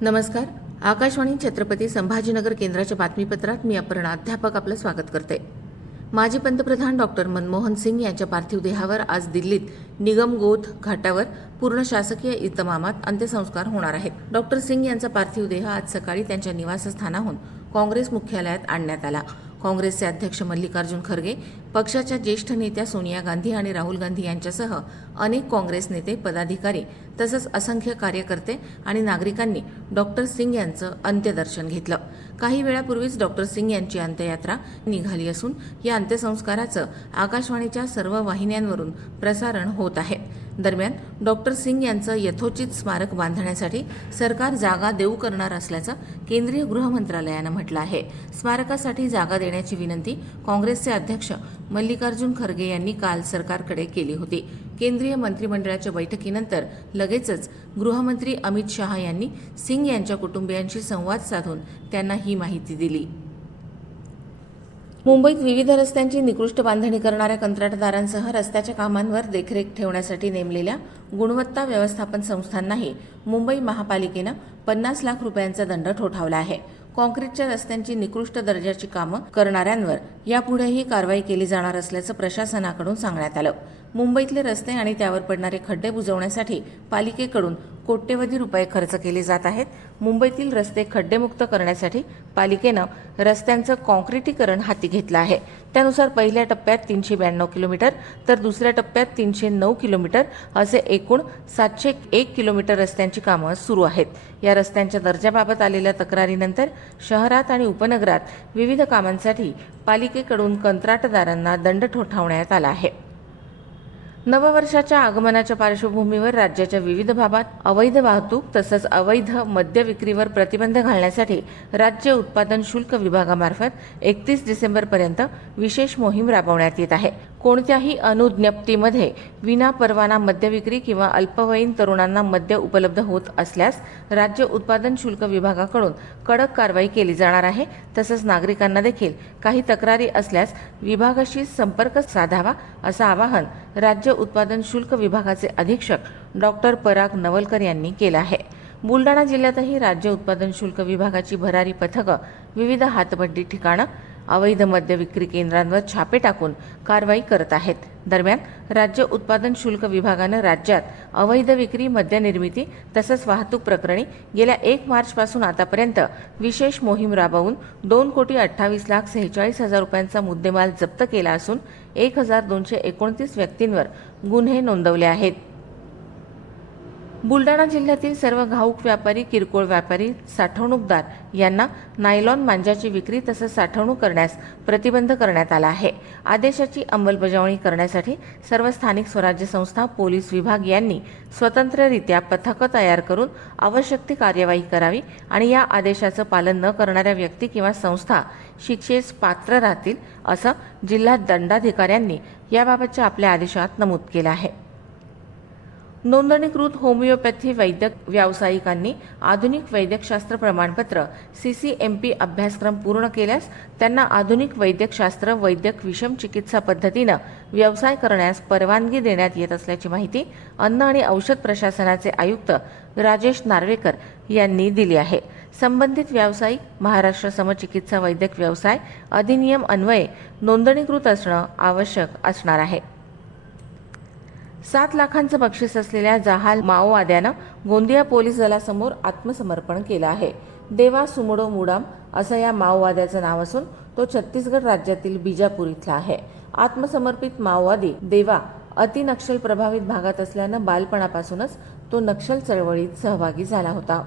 नमस्कार. आकाशवाणी छत्रपती संभाजीनगर केंद्राच्या बातमीपत्रात मी अपर्णा अध्यापक आपलं स्वागत करते. माजी पंतप्रधान डॉक्टर मनमोहन सिंग यांच्या पार्थिव देहावर आज दिल्लीत निगम गोथ घाटावर पूर्ण शासकीय इतमामात अंत्यसंस्कार होणार आहेत. डॉक्टर सिंग यांचा पार्थिव देह आज सकाळी त्यांच्या निवासस्थानाहून काँग्रेस मुख्यालयात आणण्यात आला. काँग्रेसचे अध्यक्ष मल्लिकार्जुन खरगे पक्षाच्या ज्येष्ठ नेत्या सोनिया गांधी आणि राहुल गांधी यांच्यासह अनेक काँग्रेस नेते पदाधिकारी तसंच असंख्य कार्यकर्ते आणि नागरिकांनी डॉक्टर सिंग यांचं अंत्यदर्शन घेतलं. काही वेळापूर्वीच डॉक्टर सिंग यांची अंत्ययात्रा निघाली असून या अंत्यसंस्काराचं आकाशवाणीच्या सर्व वाहिन्यांवरून प्रसारण होत आहे. दरम्यान डॉक्टर सिंग यांचं यथोचित स्मारक बांधण्यासाठी सरकार जागा देऊ करणार असल्याचं केंद्रीय गृह मंत्रालयानं म्हटलं आहे. स्मारकासाठी जागा देण्याची विनंती काँग्रेसचे अध्यक्ष मल्लिकार्जुन खरगे यांनी काल सरकारकडे केली होती. केंद्रीय मंत्रिमंडळाच्या बैठकीनंतर लगेचच गृहमंत्री अमित शहा यांनी सिंग यांच्या कुटुंबियांशी संवाद साधून त्यांना ही माहिती दिली. मुंबईत विविध रस्त्यांची निकृष्ट बांधणी करणाऱ्या कंत्राटदारांसह रस्त्याच्या कामांवर देखरेख ठेवण्यासाठी नेमलेल्या गुणवत्ता व्यवस्थापन संस्थांनाही मुंबई महापालिकेनं पन्नास लाख रुपयांचा दंड ठोठावला आहे. कॉन्क्रीटच्या रस्त्यांची निकृष्ट दर्जाची कामं करणाऱ्यांवर यापुढेही कारवाई केली जाणार असल्याचं प्रशासनाकडून सांगण्यात आलं. मुंबईतले रस्ते आणि त्यावर पडणारे खड्डे बुजवण्यासाठी पालिकेकडून कोट्यवधी रुपये खर्च केले जात आहेत. मुंबईतील रस्ते खड्डेमुक्त करण्यासाठी पालिकेनं रस्त्यांचं कॉन्क्रिटीकरण हाती घेतलं आहे. त्यानुसार पहिल्या टप्प्यात तीनशे ब्याण्णव किलोमीटर तर दुसऱ्या टप्प्यात तीनशे नऊ किलोमीटर असे एकूण सातशे एक किलोमीटर रस्त्यांची कामं सुरू आहेत. या रस्त्यांच्या दर्जाबाबत आलेल्या तक्रारीनंतर शहरात आणि उपनगरात विविध कामांसाठी पालिकेकडून कंत्राटदारांना दंड ठोठावण्यात आला आहे. नववर्षाच्या आगमनाच्या पार्श्वभूमीवर राज्याच्या विविध भागात अवैध वाहतूक तसंच अवैध मद्य विक्रीवर प्रतिबंध घालण्यासाठी राज्य उत्पादन शुल्क विभागामार्फत एकतीस डिसेंबरपर्यंत विशेष मोहीम राबवण्यात येत आहे. कोणत्याही अनुज्ञप्तीमध्ये विना परवाना किंवा अल्पवयीन तरुणांना मद्य उपलब्ध होत असल्यास राज्य उत्पादन शुल्क विभागाकडून कडक कारवाई केली जाणार आहे. तसंच नागरिकांना देखील काही तक्रारी असल्यास विभागाशी संपर्क साधावा असं आवाहन राज्य उत्पादन शुल्क विभागाचे अधीक्षक डॉक्टर पराग नवलकर यांनी केलं आहे. बुलडाणा जिल्ह्यातही राज्य उत्पादन शुल्क विभागाची भरारी पथकं विविध हातभड्डी ठिकाणं अवैध मद्य विक्री केंद्रांवर छापे टाकून कारवाई करत आहेत. दरम्यान राज्य उत्पादन शुल्क विभागानं राज्यात अवैध विक्री मद्य निर्मिती तसंच वाहतूक प्रकरणी गेल्या एक मार्चपासून आतापर्यंत विशेष मोहीम राबवून दोन कोटी अठ्ठावीस लाख सेहेचाळीस हजार रुपयांचा मुद्देमाल जप्त केला असून एक हजार दोनशे एकोणतीस व्यक्तींवर गुन्हे नोंदवले आहेत. बुलडाणा जिल्ह्यातील सर्व घाऊक व्यापारी किरकोळ व्यापारी साठवणूकदार यांना नायलॉन मांजाची विक्री तसंच साठवणूक करण्यास प्रतिबंध करण्यात आला आहे. आदेशाची अंमलबजावणी करण्यासाठी सर्व स्थानिक स्वराज्य संस्था पोलीस विभाग यांनी स्वतंत्ररित्या पथकं तयार करून आवश्यक ती कार्यवाही करावी आणि या आदेशाचं पालन न करणाऱ्या व्यक्ती किंवा संस्था शिक्षेस पात्र राहतील असं जिल्हा दंडाधिकाऱ्यांनी याबाबतच्या आपल्या आदेशात नमूद केलं आहे. नोंदणीकृत होमिओपॅथी वैद्यक व्यावसायिकांनी आधुनिक वैद्यकशास्त्र प्रमाणपत्र सीसीएमपी अभ्यासक्रम पूर्ण केल्यास त्यांना आधुनिक वैद्यकशास्त्र वैद्यक विषम चिकित्सा पद्धतीनं व्यवसाय करण्यास परवानगी देण्यात येत असल्याची माहिती अन्न आणि औषध प्रशासनाचे आयुक्त राजेश नार्वेकर यांनी दिली आहे. संबंधित व्यावसायिक महाराष्ट्र समचिकित्सा वैद्यक व्यवसाय अधिनियम अन्वये नोंदणीकृत असणं आवश्यक असणार आहे. सात लाखांचं बक्षीस असलेल्या जहाल माओवाद्यानं गोंदिया पोलीस दलासमोर आत्मसमर्पण केलं आहे. देवा सुमडो मुडाम असं या माओवाद्याचं नाव असून तो छत्तीसगड राज्यातील बिजापूर इथला आहे. आत्मसमर्पित माओवादी देवा अति नक्षल प्रभावित भागात असल्यानं बालपणापासूनच तो नक्षल चळवळीत सहभागी झाला होता.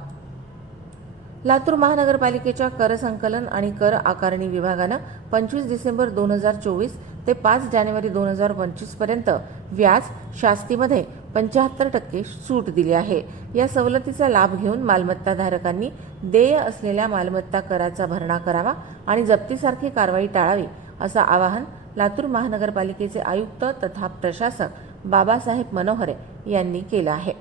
लातूर महानगरपालिकेच्या कर संकलन आणि कर आकारणी विभागानं पंचवीस डिसेंबर दोन हजार चोवीस ते पाच जानेवारी दोन हजार पंचवीसपर्यंत व्याज शास्तीमध्ये पंच्याहत्तर टक्के सूट दिली आहे. या सवलतीचा लाभ घेऊन मालमत्ताधारकांनी देय असलेल्या मालमत्ता कराचा भरणा करावा आणि जप्तीसारखी कारवाई टाळावी असं आवाहन लातूर महानगरपालिकेचे आयुक्त तथा प्रशासक बाबासाहेब मनोहरे यांनी केलं आहे.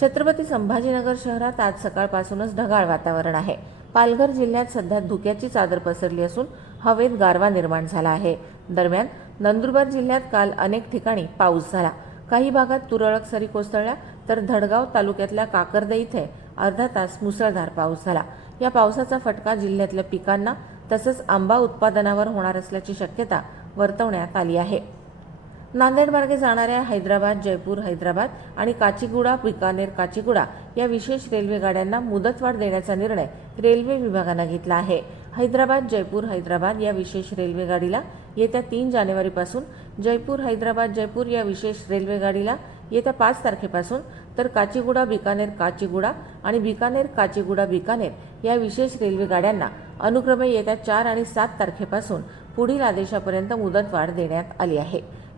छत्रपती संभाजीनगर शहरात आज सकाळपासूनच ढगाळ वातावरण आहे. पालघर जिल्ह्यात सध्या धुक्याची चादर पसरली असून हवेत गारवा निर्माण झाला आहे. दरम्यान नंदुरबार जिल्ह्यात काल अनेक ठिकाणी पाऊस झाला. काही भागात तुरळक सरी कोसळल्या तर धडगाव तालुक्यातल्या काकर्दे इथे अर्धा तास मुसळधार पाऊस झाला. या पावसाचा फटका जिल्ह्यातल्या पिकांना तसंच आंबा उत्पादनावर होणार असल्याची शक्यता वर्तवण्यात आली आहे. नांदेडमार्गे जाणाऱ्या हैदराबाद जयपूर हैदराबाद आणि काचीगुडा बिकानेर काचीगुडा या विशेष रेल्वे गाड्यांना मुदतवाढ देण्याचा निर्णय रेल्वे विभागानं घेतला आहे. हैदराबाद जयपूर हैदराबाद या विशेष रेल्वे गाडीला येत्या तीन जानेवारीपासून जयपूर हैदराबाद जयपूर या विशेष रेल्वे गाडीला येत्या पाच तारखेपासून तर काचीगुडा बिकानेर काचीगुडा आणि बिकानेर काचीगुडा बिकानेर या विशेष रेल्वे गाड्यांना अनुक्रमे येत्या चार आणि सात तारखेपासून पुढील आदेशापर्यंत मुदतवाढ देण्यात आली आहे.